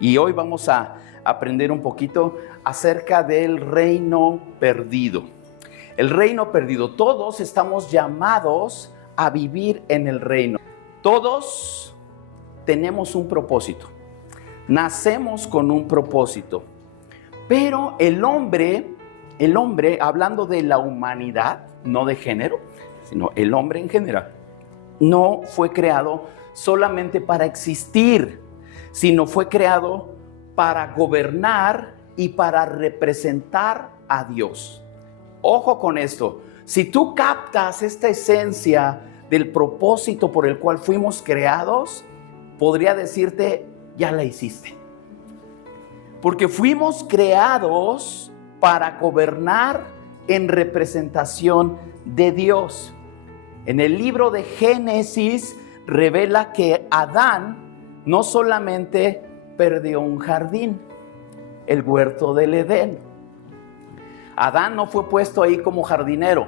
Y hoy vamos a aprender un poquito acerca del reino perdido. El reino perdido. Todos estamos llamados a vivir en el reino. Todos tenemos un propósito. Nacemos con un propósito. Pero el hombre, hablando de la humanidad, no de género, sino el hombre en general, no fue creado solamente para existir, sino fue creado para gobernar y para representar a Dios. Ojo con esto, si tú captas esta esencia del propósito por el cual fuimos creados, podría decirte, ya la hiciste. Porque fuimos creados para gobernar en representación de Dios. En el libro de Génesis revela que Adán no solamente perdió un jardín, el huerto del Edén. Adán no fue puesto ahí como jardinero,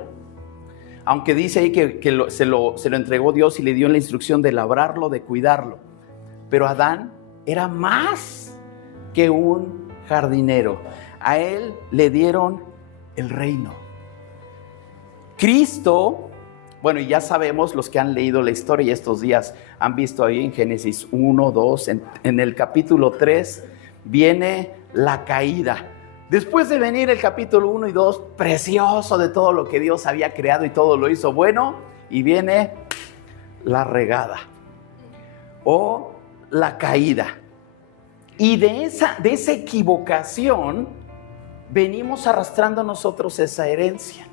aunque dice ahí que se lo entregó Dios y le dio la instrucción de labrarlo, de cuidarlo. Pero Adán era más que un jardinero. A él le dieron el reino. Cristo, bueno, y ya sabemos, los que han leído la historia estos días han visto ahí en Génesis 1, 2, en el capítulo 3 viene la caída. Después de venir el capítulo 1 y 2, precioso de todo lo que Dios había creado y todo lo hizo bueno, y viene la regada o la caída. Y de esa equivocación venimos arrastrando nosotros esa herencia.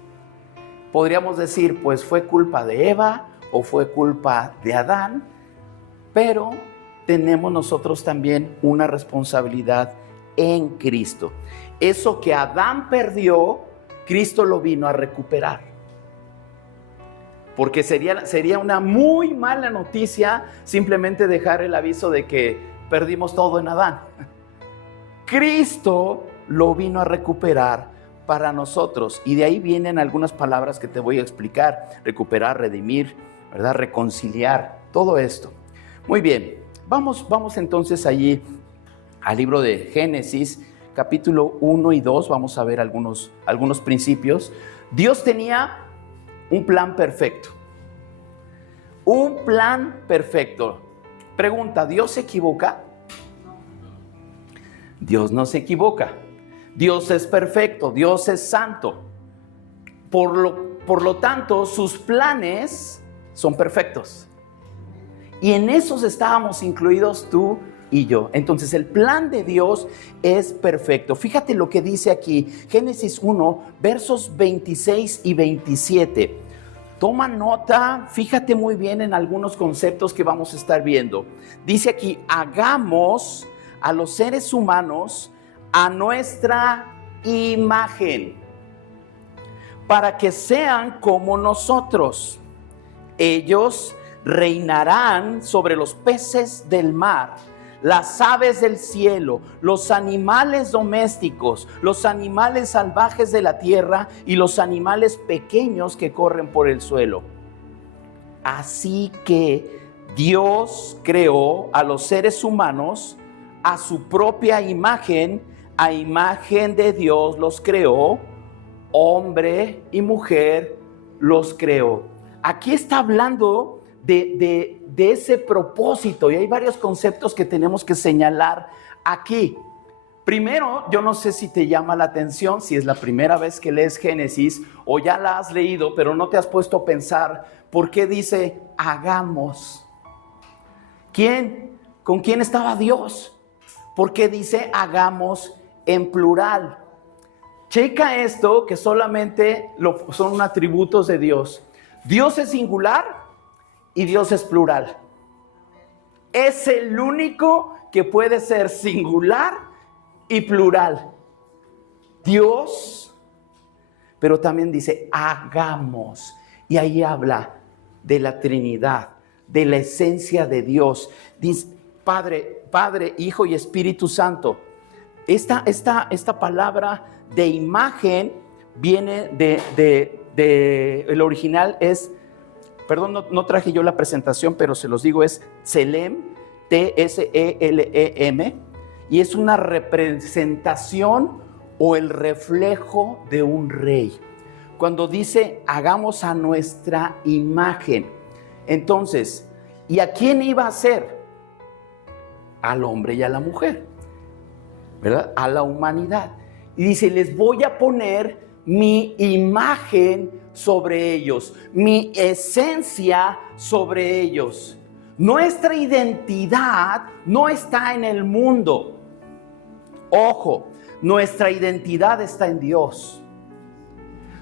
Podríamos decir, pues fue culpa de Eva o fue culpa de Adán, pero tenemos nosotros también una responsabilidad en Cristo. Eso que Adán perdió, Cristo lo vino a recuperar. Porque sería una muy mala noticia simplemente dejar el aviso de que perdimos todo en Adán. Cristo lo vino a recuperar para nosotros. Y de ahí vienen algunas palabras que te voy a explicar. Recuperar, redimir, ¿verdad? Reconciliar, todo esto. Muy bien, vamos entonces allí al libro de Génesis, capítulo 1 y 2. Vamos a ver algunos principios. Dios tenía un plan perfecto. Un plan perfecto. Pregunta, ¿Dios se equivoca? Dios no se equivoca. Dios es perfecto, Dios es santo. Por lo tanto, sus planes son perfectos. Y en esos estábamos incluidos tú y yo. Entonces, el plan de Dios es perfecto. Fíjate lo que dice aquí, Génesis 1, versos 26 y 27. Toma nota, fíjate muy bien en algunos conceptos que vamos a estar viendo. Dice aquí, hagamos a los seres humanos a nuestra imagen, para que sean como nosotros. Ellos reinarán sobre los peces del mar, las aves del cielo, los animales domésticos, los animales salvajes de la tierra y los animales pequeños que corren por el suelo. Así que Dios creó a los seres humanos a su propia imagen, a imagen de Dios los creó, hombre y mujer los creó. Aquí está hablando de ese propósito, y hay varios conceptos que tenemos que señalar aquí. Primero, yo no sé si te llama la atención, si es la primera vez que lees Génesis o ya la has leído, pero no te has puesto a pensar por qué dice hagamos. ¿Con quién estaba Dios? ¿Por qué dice hagamos en plural? Checa esto, que solamente son atributos de Dios. Dios es singular y Dios es plural. Es el único que puede ser singular y plural. Dios, pero también dice hagamos. Y ahí habla de la Trinidad, de la esencia de Dios. Dice Padre, Hijo y Espíritu Santo. Esta palabra de imagen viene el original es, perdón, no traje yo la presentación, pero se los digo, es Tselem, T-S-E-L-E-M, y es una representación o el reflejo de un rey. Cuando dice hagamos a nuestra imagen, entonces, ¿y a quién iba a ser? Al hombre y a la mujer, ¿verdad? A la humanidad. Y dice, les voy a poner mi imagen sobre ellos, mi esencia sobre ellos. Nuestra identidad no está en el mundo. Ojo, nuestra identidad está en Dios.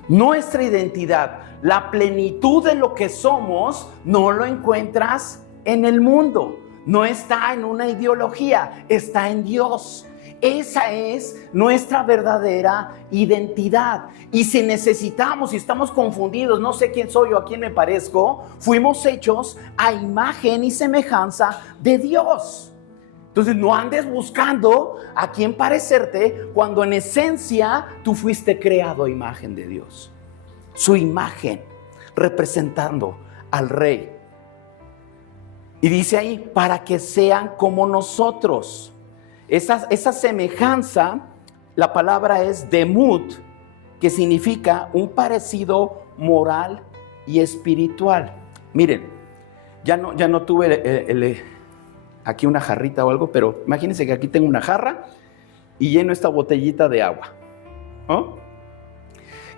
Nuestra identidad, la plenitud de lo que somos, no lo encuentras en el mundo. No está en una ideología, está en Dios. Esa es nuestra verdadera identidad. Y si necesitamos, si estamos confundidos, no sé quién soy o a quién me parezco, fuimos hechos a imagen y semejanza de Dios. Entonces no andes buscando a quién parecerte cuando en esencia tú fuiste creado a imagen de Dios. Su imagen representando al Rey. Y dice ahí, para que sean como nosotros. Esa semejanza, la palabra es demut, que significa un parecido moral y espiritual. Miren, ya no tuve aquí una jarrita o algo, pero imagínense que aquí tengo una jarra y lleno esta botellita de agua, ¿no?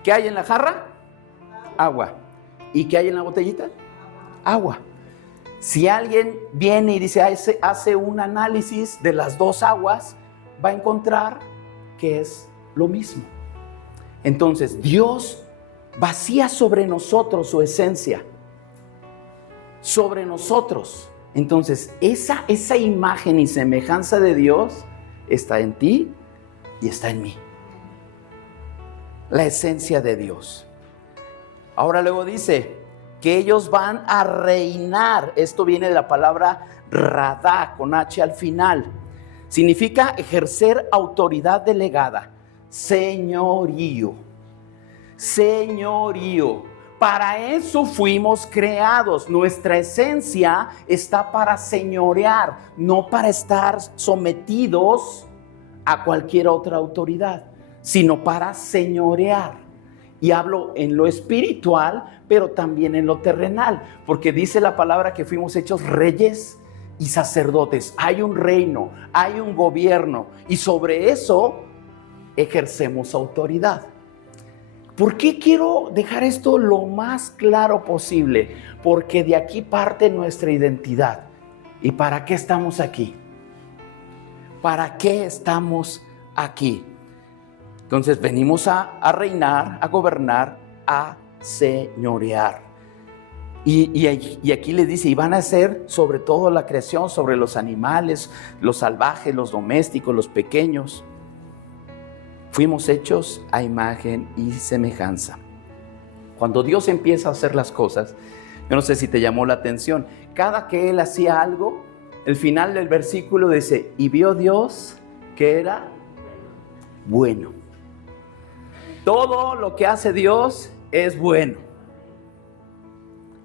¿Qué hay en la jarra? Agua. ¿Y qué hay en la botellita? Agua. Si alguien viene y dice, hace un análisis de las dos aguas, va a encontrar que es lo mismo. Entonces, Dios vacía sobre nosotros su esencia, sobre nosotros. Entonces, esa imagen y semejanza de Dios está en ti y está en mí. La esencia de Dios. Ahora luego dice que ellos van a reinar. Esto viene de la palabra radá, con H al final. Significa ejercer autoridad delegada, señorío. Señorío. Para eso fuimos creados. Nuestra esencia está para señorear, no para estar sometidos a cualquier otra autoridad, sino para señorear. Y hablo en lo espiritual, pero también en lo terrenal, porque dice la palabra que fuimos hechos reyes y sacerdotes. Hay un reino, hay un gobierno, y sobre eso ejercemos autoridad. ¿Por qué quiero dejar esto lo más claro posible? Porque de aquí parte nuestra identidad. ¿Y para qué estamos aquí? ¿Para qué estamos aquí? Entonces venimos a reinar, a gobernar, a señorear. Y aquí le dice, y van a ser sobre todo la creación, sobre los animales, los salvajes, los domésticos, los pequeños. Fuimos hechos a imagen y semejanza. Cuando Dios empieza a hacer las cosas, yo no sé si te llamó la atención, cada que Él hacía algo, el final del versículo dice, y vio Dios que era bueno. Todo lo que hace Dios es bueno.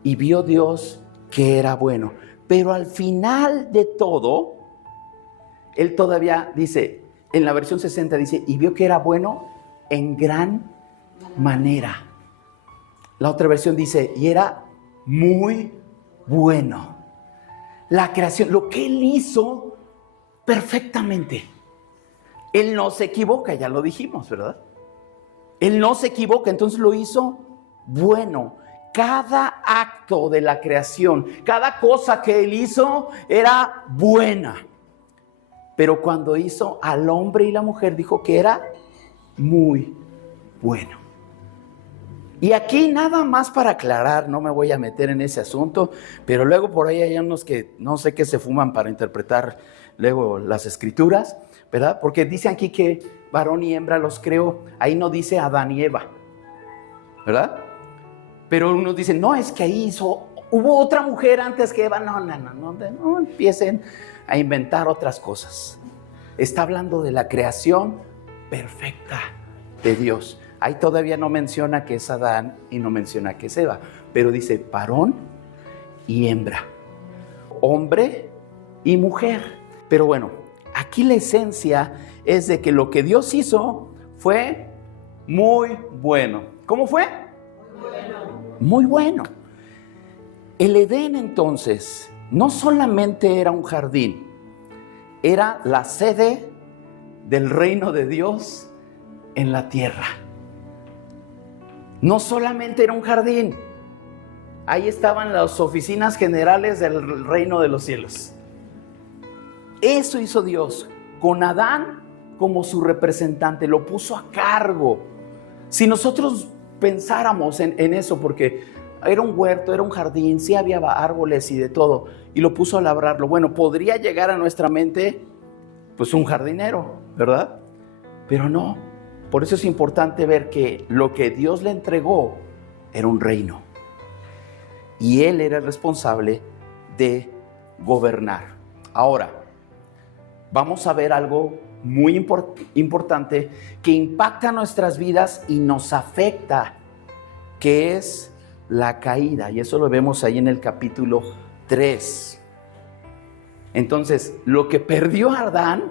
Y vio Dios que era bueno. Pero al final de todo, Él todavía dice, en la versión 60 dice, y vio que era bueno en gran manera. La otra versión dice, y era muy bueno. La creación, lo que Él hizo perfectamente. Él no se equivoca, ya lo dijimos, ¿verdad? Él no se equivoca, entonces lo hizo bueno. Cada acto de la creación, cada cosa que Él hizo era buena. Pero cuando hizo al hombre y la mujer, dijo que era muy bueno. Y aquí nada más para aclarar, no me voy a meter en ese asunto, pero luego por ahí hay unos que no sé qué se fuman para interpretar luego las escrituras, ¿verdad? Porque dice aquí que varón y hembra los creó, ahí no dice Adán y Eva, ¿verdad? Pero unos dicen, no, es que ahí hubo otra mujer antes que Eva. No empiecen a inventar otras cosas. Está hablando de la creación perfecta de Dios. Ahí todavía no menciona que es Adán y no menciona que es Eva, pero dice varón y hembra, hombre y mujer. Pero bueno, aquí la esencia es de que lo que Dios hizo fue muy bueno. ¿Cómo fue? Muy bueno. Muy bueno. El Edén entonces no solamente era un jardín, era la sede del reino de Dios en la tierra. No solamente era un jardín, ahí estaban las oficinas generales del reino de los cielos. Eso hizo Dios con Adán como su representante, lo puso a cargo. Si nosotros pensáramos en eso, porque era un huerto, era un jardín, sí había árboles y de todo, y lo puso a labrarlo. Bueno, podría llegar a nuestra mente, pues un jardinero, ¿verdad? Pero no. Por eso es importante ver que lo que Dios le entregó era un reino. Y Él era el responsable de gobernar. Ahora, vamos a ver algo muy importante que impacta nuestras vidas y nos afecta, que es la caída. Y eso lo vemos ahí en el capítulo 3. Entonces, lo que perdió Adán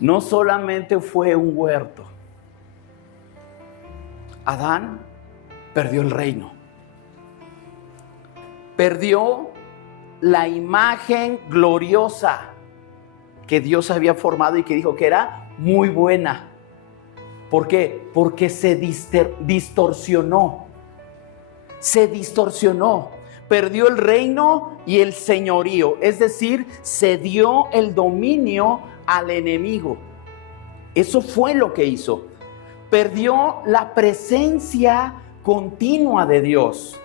no solamente fue un huerto. Adán perdió el reino. Perdió la imagen gloriosa que Dios había formado y que dijo que era muy buena. ¿Por qué? Porque se distorsionó. Se distorsionó. Perdió el reino y el señorío. Es decir, se dio el dominio al enemigo. Eso fue lo que hizo. Perdió la presencia continua de Dios.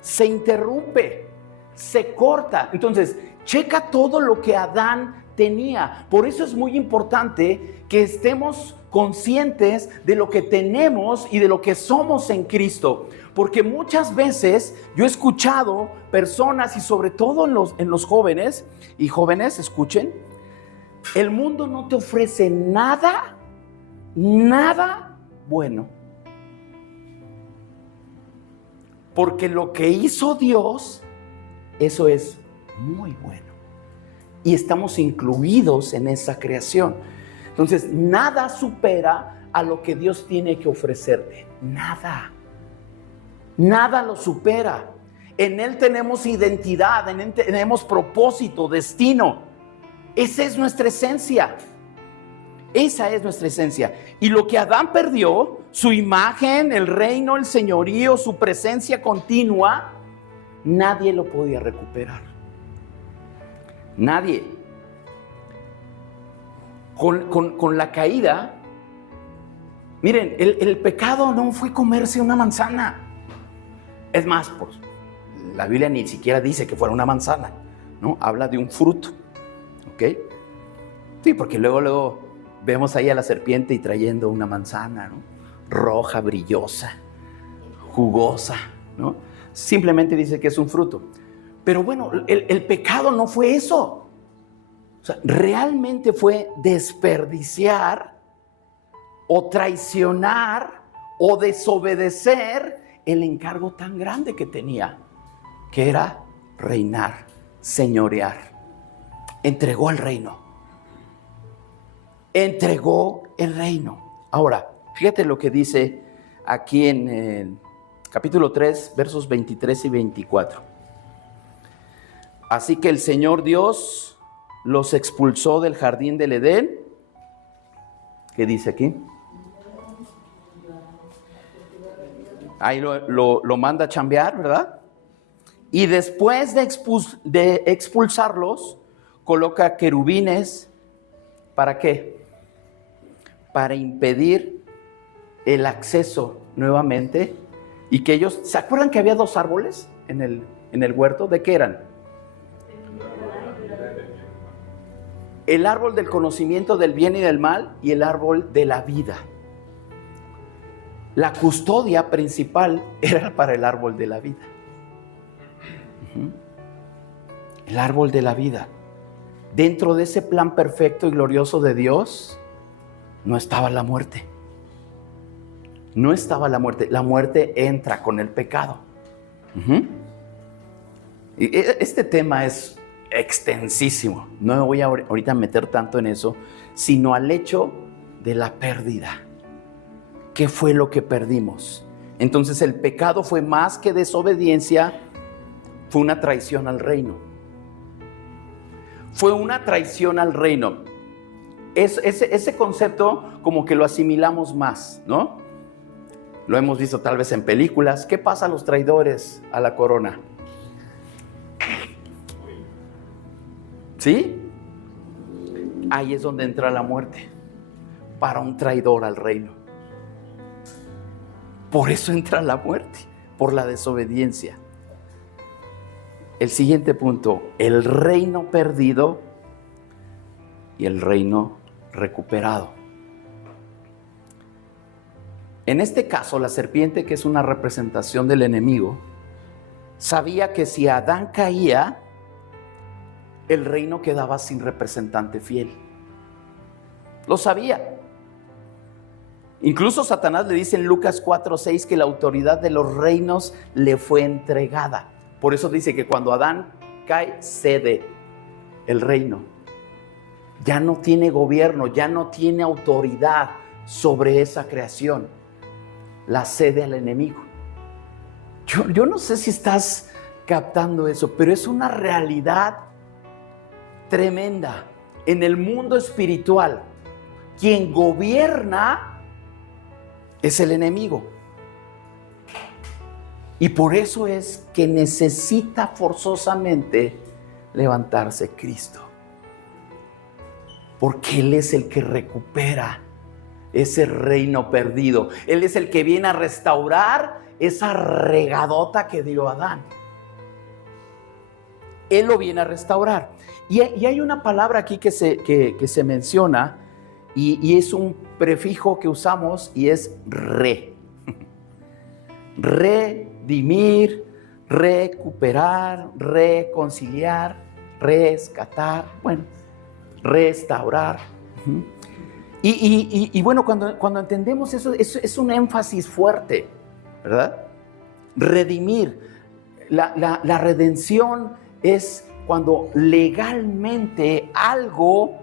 Se interrumpe, se corta. Entonces, checa todo lo que Adán tenía. Por eso es muy importante que estemos conscientes de lo que tenemos y de lo que somos en Cristo. Porque muchas veces yo he escuchado personas, y sobre todo en los jóvenes, y jóvenes, escuchen, el mundo no te ofrece nada bueno. Porque lo que hizo Dios, eso es muy bueno. Y estamos incluidos en esa creación. Entonces, nada supera a lo que Dios tiene que ofrecerte. Nada. Nada lo supera. En Él tenemos identidad, en Él tenemos propósito, destino. Esa es nuestra esencia. Esa es nuestra esencia. Y lo que Adán perdió, su imagen, el reino, el señorío, su presencia continua, nadie lo podía recuperar. Nadie. Con la caída, miren, el pecado no fue comerse una manzana. Es más, pues, la Biblia ni siquiera dice que fuera una manzana, ¿no? Habla de un fruto, ¿ok? Sí, porque luego vemos ahí a la serpiente y trayendo una manzana, ¿no? Roja, brillosa, jugosa, ¿no? Simplemente dice que es un fruto. Pero bueno, el pecado no fue eso. O sea, realmente fue desperdiciar o traicionar o desobedecer el encargo tan grande que tenía, que era reinar, señorear. Entregó el reino. Entregó el reino. Ahora, fíjate lo que dice aquí en el capítulo 3, versos 23 y 24. Así que el Señor Dios los expulsó del jardín del Edén. ¿Qué dice aquí? Ahí lo manda a chambear, ¿verdad? Y después de expulsarlos, coloca querubines. ¿Para qué? Para impedir el acceso nuevamente. Y que ellos, ¿se acuerdan que había dos árboles en el huerto? ¿De qué eran? El árbol del conocimiento del bien y del mal y el árbol de la vida. La custodia principal era para el árbol de la vida. El árbol de la vida. Dentro de ese plan perfecto y glorioso de Dios, no estaba la muerte. No estaba la muerte. La muerte entra con el pecado. Y este tema es extensísimo. No me voy a ahorita a meter tanto en eso, sino al hecho de la pérdida. ¿Qué fue lo que perdimos? Entonces el pecado fue más que desobediencia, fue una traición al reino. Fue una traición al reino. Ese concepto como que lo asimilamos más, ¿no? Lo hemos visto tal vez en películas. ¿Qué pasa a los traidores a la corona? ¿Sí? Ahí es donde entra la muerte para un traidor al reino. Por eso entra la muerte, por la desobediencia. El siguiente punto, el reino perdido y el reino recuperado. En este caso, la serpiente, que es una representación del enemigo, sabía que si Adán caía, el reino quedaba sin representante fiel. Lo sabía. Incluso Satanás le dice en Lucas 4:6 que la autoridad de los reinos le fue entregada. Por eso dice que cuando Adán cae, cede el reino. Ya no tiene gobierno, ya no tiene autoridad sobre esa creación. La cede al enemigo. Yo no sé si estás captando eso, pero es una realidad tremenda. En el mundo espiritual, quien gobierna es el enemigo. Y por eso es que necesita forzosamente levantarse Cristo. Porque Él es el que recupera ese reino perdido. Él es el que viene a restaurar esa regadota que dio Adán. Él lo viene a restaurar. Y hay una palabra aquí que se menciona y es un prefijo que usamos y es re. Redimir, recuperar, reconciliar, rescatar, bueno, restaurar. Y bueno, cuando entendemos eso, es un énfasis fuerte, ¿verdad? Redimir. La redención es cuando legalmente algo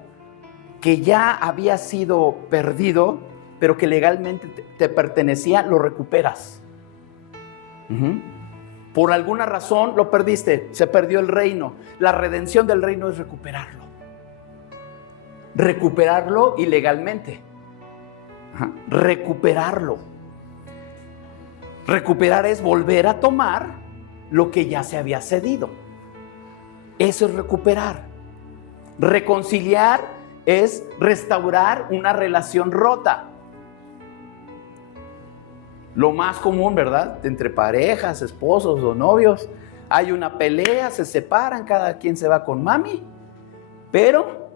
que ya había sido perdido, pero que legalmente te pertenecía, lo recuperas. Por alguna razón lo perdiste, se perdió el reino. La redención del reino es recuperarlo. Recuperarlo ilegalmente. Recuperarlo. Recuperar es volver a tomar lo que ya se había cedido. Eso es recuperar. Reconciliar es restaurar una relación rota. Lo más común, ¿verdad? Entre parejas, esposos o novios, hay una pelea, se separan, cada quien se va con mami. Pero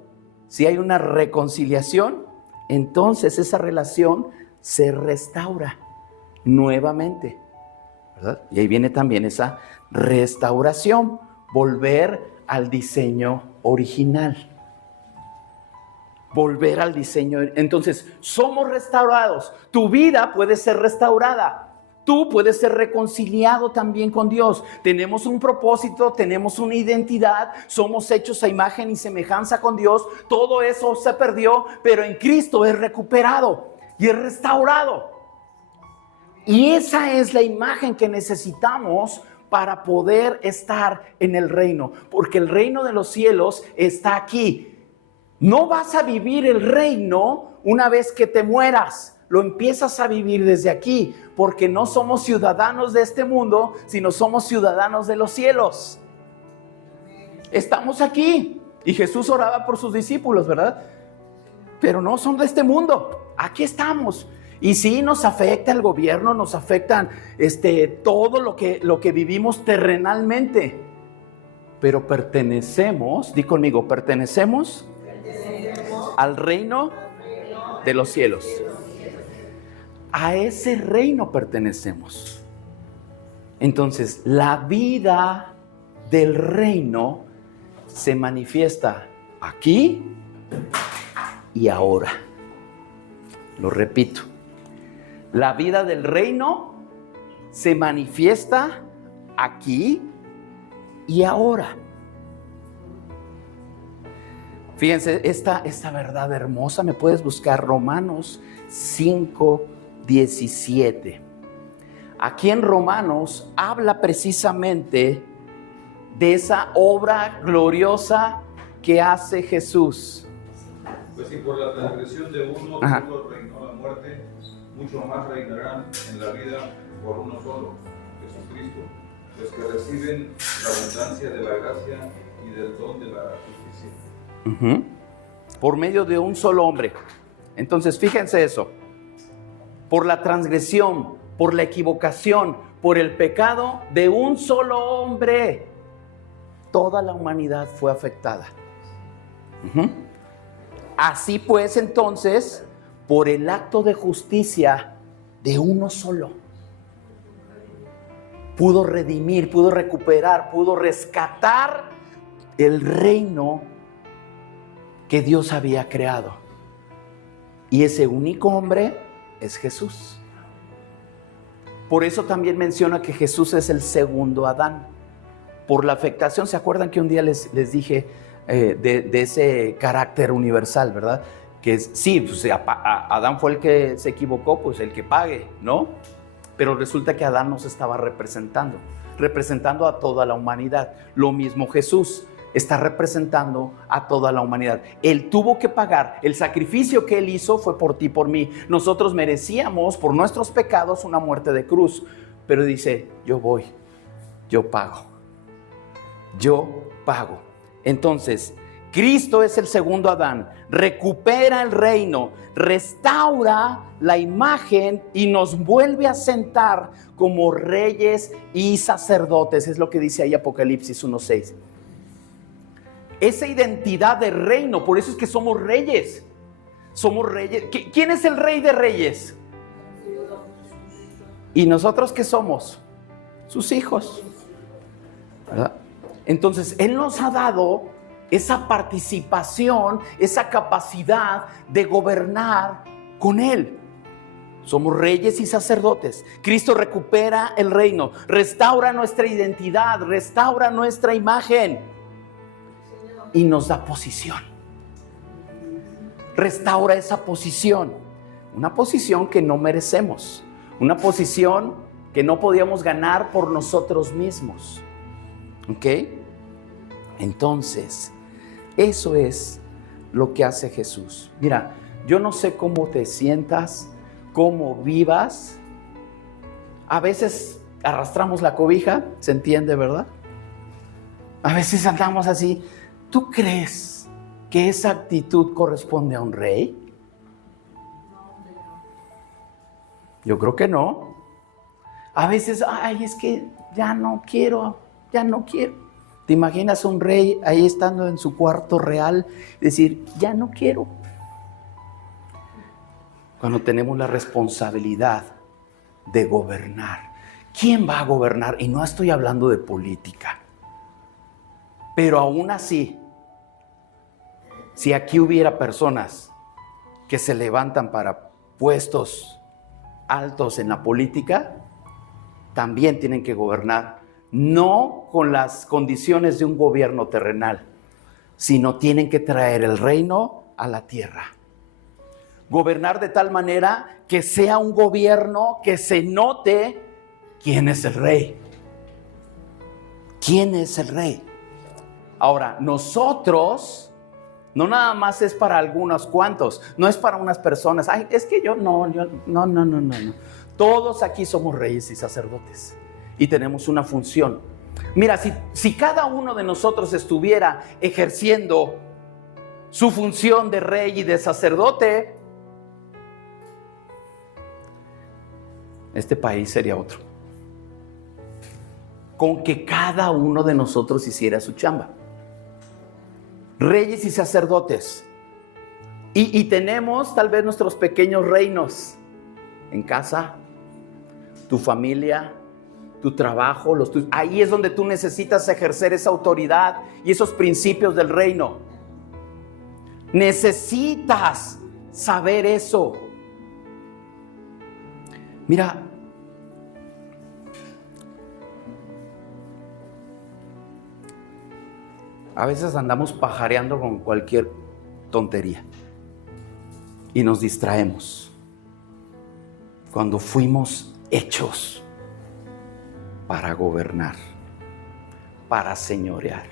si hay una reconciliación, entonces esa relación se restaura nuevamente, ¿verdad? Y ahí viene también esa restauración, volver al diseño original. Volver al diseño. Entonces, somos restaurados. Tu vida puede ser restaurada. Tú puedes ser reconciliado también con Dios. Tenemos un propósito, tenemos una identidad, somos hechos a imagen y semejanza con Dios. Todo eso se perdió, pero en Cristo es recuperado y es restaurado. Y esa es la imagen que necesitamos para poder estar en el reino, porque el reino de los cielos está aquí. No vas a vivir el reino una vez que te mueras. Lo empiezas a vivir desde aquí, porque no somos ciudadanos de este mundo, sino somos ciudadanos de los cielos. Estamos aquí. Y Jesús oraba por sus discípulos, ¿verdad? Pero no son de este mundo. Aquí estamos. Y sí, nos afecta el gobierno, nos afectan todo lo que vivimos terrenalmente. Pero pertenecemos, di conmigo, pertenecemos al reino de los cielos. A ese reino pertenecemos. Entonces, la vida del reino se manifiesta aquí y ahora. Lo repito. La vida del reino se manifiesta aquí y ahora. Fíjense, esta verdad hermosa, me puedes buscar Romanos 5:17. Aquí en Romanos habla precisamente de esa obra gloriosa que hace Jesús. Pues si por la transgresión de uno solo reinó la muerte, mucho más reinarán en la vida por uno solo, Jesucristo, los que reciben la abundancia de la gracia y del don de la justicia. Por medio de un solo hombre. Entonces, fíjense eso. Por la transgresión, por la equivocación, por el pecado de un solo hombre, toda la humanidad fue afectada. Así pues, entonces, por el acto de justicia de uno solo, pudo redimir, pudo recuperar, pudo rescatar el reino que Dios había creado. Y ese único hombre es Jesús. Por eso también menciona que Jesús es el segundo Adán. Por la afectación, ¿se acuerdan que un día les dije de ese carácter universal, verdad? Que sí, pues, Adán fue el que se equivocó, pues el que pague, ¿no? Pero resulta que Adán nos estaba representando a toda la humanidad. Lo mismo Jesús está representando a toda la humanidad. Él tuvo que pagar. El sacrificio que Él hizo fue por ti, por mí. Nosotros merecíamos por nuestros pecados una muerte de cruz. Pero dice, yo voy, yo pago. Entonces, Cristo es el segundo Adán. Recupera el reino, restaura la imagen y nos vuelve a sentar como reyes y sacerdotes. Es lo que dice ahí Apocalipsis 1:6. Esa identidad de reino, por eso es que somos reyes. Somos reyes. ¿Quién es el rey de reyes? ¿Y nosotros qué somos? Sus hijos, ¿verdad? Entonces, Él nos ha dado esa participación, esa capacidad de gobernar con Él. Somos reyes y sacerdotes. Cristo recupera el reino, restaura nuestra identidad, restaura nuestra imagen y nos da posición. Restaura esa posición, una posición que no merecemos, una posición que no podíamos ganar por nosotros mismos. ¿Ok? Entonces, eso es lo que hace Jesús. Mira, yo no sé cómo te sientas, cómo vivas. A veces arrastramos la cobija, se entiende, ¿verdad? A veces andamos así. ¿Tú crees que esa actitud corresponde a un rey? Yo creo que no. A veces, es que ya no quiero. ¿Te imaginas un rey ahí estando en su cuarto real decir, ya no quiero? Cuando tenemos la responsabilidad de gobernar. ¿Quién va a gobernar? Y no estoy hablando de política. Pero aún así, si aquí hubiera personas que se levantan para puestos altos en la política, también tienen que gobernar. No con las condiciones de un gobierno terrenal, sino tienen que traer el reino a la tierra. Gobernar de tal manera que sea un gobierno que se note quién es el rey. ¿Quién es el rey? Ahora, nosotros, no nada más es para algunos cuantos, no es para unas personas. Es que yo no. Todos aquí somos reyes y sacerdotes. Y tenemos una función. Mira, si cada uno de nosotros estuviera ejerciendo su función de rey y de sacerdote, este país sería otro. Con que cada uno de nosotros hiciera su chamba. Reyes y sacerdotes. Y tenemos tal vez nuestros pequeños reinos en casa, tu familia, tu trabajo, ahí es donde tú necesitas ejercer esa autoridad y esos principios del reino. Necesitas saber eso. Mira, a veces andamos pajareando con cualquier tontería. Y nos distraemos cuando fuimos hechos para gobernar, para señorear.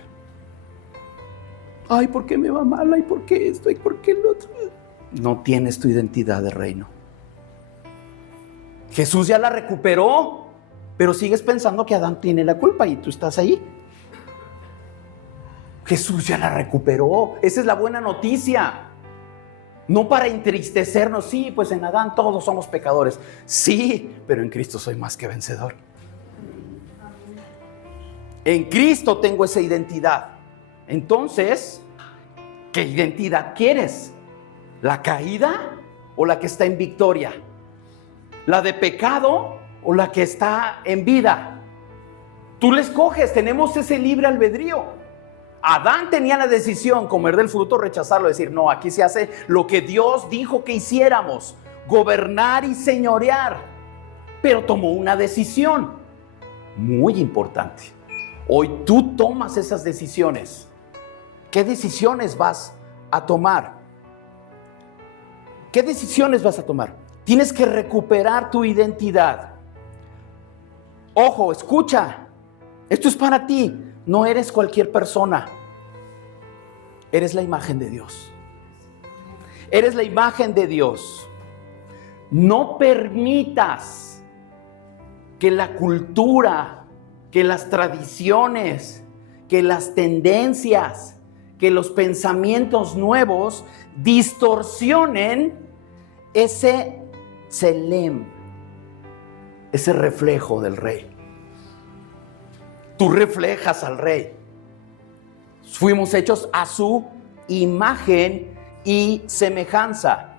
Ay, ¿por qué me va mal? Ay, ¿por qué esto? Ay, ¿por qué lo otro? No tienes tu identidad de reino. Jesús ya la recuperó, pero sigues pensando que Adán tiene la culpa y tú estás ahí. Jesús ya la recuperó. Esa es la buena noticia. No para entristecernos. Sí, pues en Adán todos somos pecadores. Sí, pero en Cristo soy más que vencedor. En Cristo tengo esa identidad. Entonces, ¿qué identidad quieres? ¿La caída o la que está en victoria? ¿La de pecado o la que está en vida? Tú le escoges, tenemos ese libre albedrío. Adán tenía la decisión, comer del fruto, rechazarlo, decir, no, aquí se hace lo que Dios dijo que hiciéramos, gobernar y señorear. Pero tomó una decisión muy importante. Hoy tú tomas esas decisiones. ¿Qué decisiones vas a tomar? ¿Qué decisiones vas a tomar? Tienes que recuperar tu identidad. Ojo, escucha. Esto es para ti. No eres cualquier persona. Eres la imagen de Dios. Eres la imagen de Dios. No permitas que la cultura, que las tradiciones, que las tendencias, que los pensamientos nuevos distorsionen ese Tselem, ese reflejo del Rey. Tú reflejas al Rey. Fuimos hechos a su imagen y semejanza.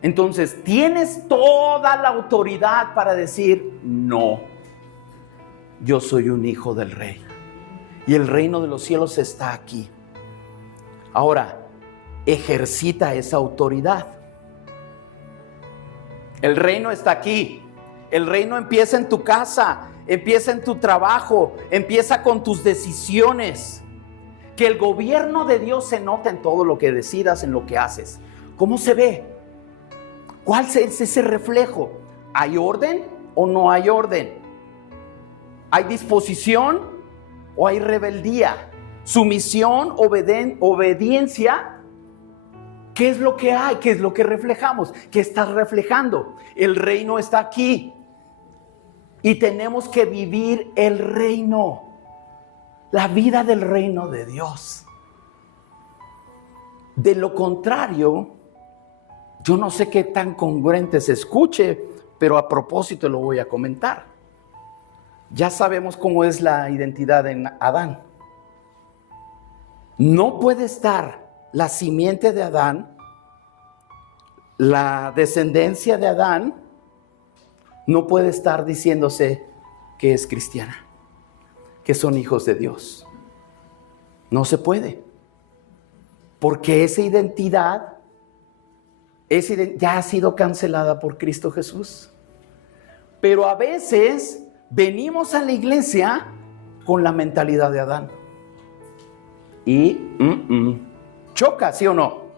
Entonces, tienes toda la autoridad para decir, no, yo soy un hijo del Rey. Y el reino de los cielos está aquí. Ahora, ejercita esa autoridad. El reino está aquí. El reino empieza en tu casa, empieza en tu trabajo, empieza con tus decisiones. Que el gobierno de Dios se nota en todo lo que decidas, en lo que haces. ¿Cómo se ve? ¿Cuál es ese reflejo? ¿Hay orden o no hay orden? ¿Hay disposición o hay rebeldía? ¿Sumisión, obediencia? ¿Qué es lo que hay? ¿Qué es lo que reflejamos? ¿Qué estás reflejando? El reino está aquí. Y tenemos que vivir el reino. La vida del reino de Dios. De lo contrario, yo no sé qué tan congruente se escuche, pero a propósito lo voy a comentar. Ya sabemos cómo es la identidad en Adán. No puede estar la simiente de Adán, la descendencia de Adán, no puede estar diciéndose que es cristiana, que son hijos de Dios. No se puede. Porque esa identidad ya ha sido cancelada por Cristo Jesús. Pero a veces venimos a la iglesia con la mentalidad de Adán. Y choca, ¿sí o no?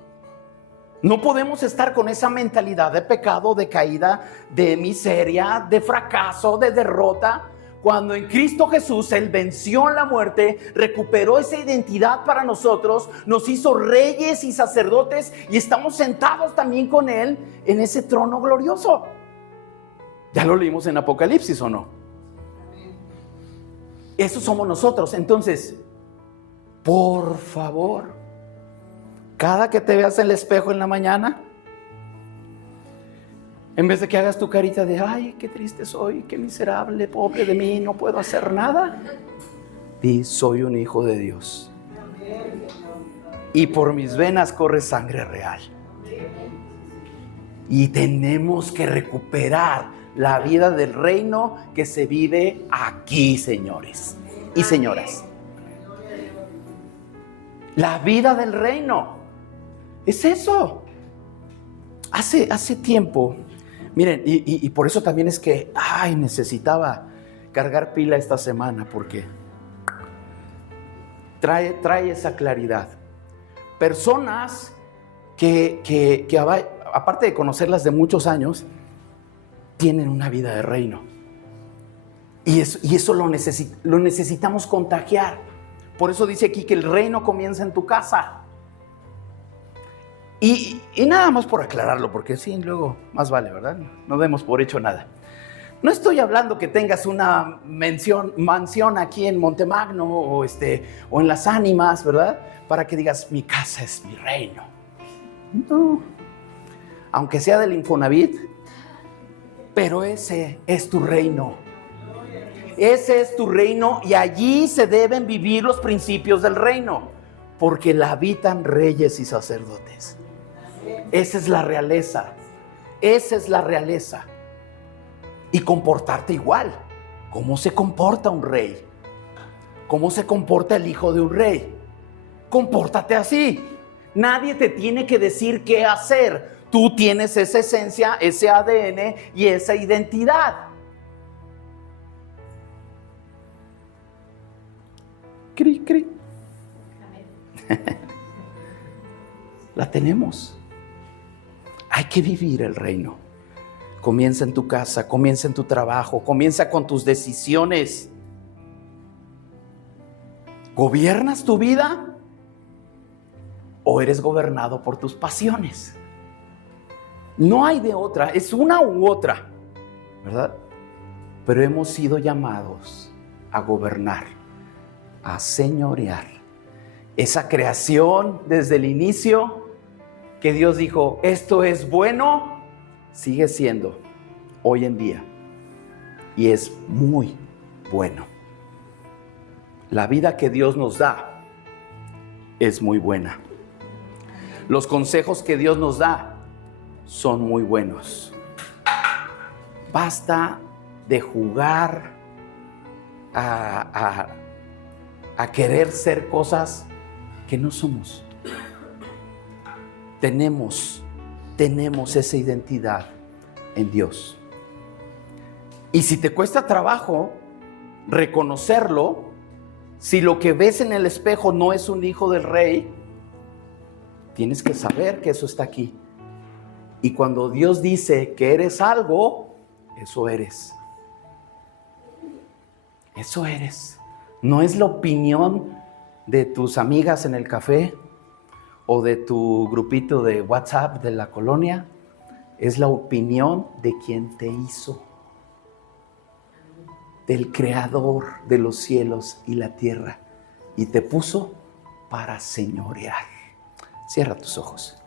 No podemos estar con esa mentalidad de pecado, de caída, de miseria, de fracaso, de derrota. Cuando en Cristo Jesús Él venció la muerte, recuperó esa identidad para nosotros, nos hizo reyes y sacerdotes y estamos sentados también con Él en ese trono glorioso. Ya lo leímos en Apocalipsis, ¿o no? Eso somos nosotros. Entonces, por favor, cada que te veas en el espejo en la mañana, en vez de que hagas tu carita de, ay, qué triste soy, qué miserable, pobre de mí, no puedo hacer nada, di, soy un hijo de Dios. Y por mis venas corre sangre real. Y tenemos que recuperar la vida del reino que se vive aquí, señores y señoras. La vida del reino es eso. Hace tiempo, miren, y por eso también es que necesitaba cargar pila esta semana, porque trae esa claridad. Personas aparte de conocerlas de muchos años, tienen una vida de reino. Y eso lo necesitamos contagiar. Por eso dice aquí que el reino comienza en tu casa. Y nada más por aclararlo, porque sí, luego más vale, ¿verdad? No demos por hecho nada. No estoy hablando que tengas una mansión aquí en Montemagno o en Las Ánimas, ¿verdad? Para que digas, mi casa es mi reino. No. Aunque sea del Infonavit, pero ese es tu reino. Ese es tu reino y allí se deben vivir los principios del reino, porque la habitan reyes y sacerdotes. Esa es la realeza. Esa es la realeza. Y comportarte igual. ¿Cómo se comporta un rey? ¿Cómo se comporta el hijo de un rey? Compórtate así. Nadie te tiene que decir qué hacer. Tú tienes esa esencia, ese ADN y esa identidad. Cri, cri. La tenemos. Hay que vivir el reino. Comienza en tu casa, comienza en tu trabajo, comienza con tus decisiones. ¿Gobiernas tu vida o eres gobernado por tus pasiones? No hay de otra, es una u otra, ¿verdad? Pero hemos sido llamados a gobernar, a señorear. Esa creación desde el inicio que Dios dijo, esto es bueno, sigue siendo hoy en día y es muy bueno. La vida que Dios nos da es muy buena. Los consejos que Dios nos da son muy buenos. Basta de jugar a querer ser cosas que no somos. Tenemos esa identidad en Dios. Y si te cuesta trabajo reconocerlo, si lo que ves en el espejo no es un hijo del rey, tienes que saber que eso está aquí. Y cuando Dios dice que eres algo, eso eres. Eso eres. No es la opinión de tus amigas en el café o de tu grupito de WhatsApp de la colonia. Es la opinión de quien te hizo. Del Creador de los cielos y la tierra. Y te puso para señorear. Cierra tus ojos.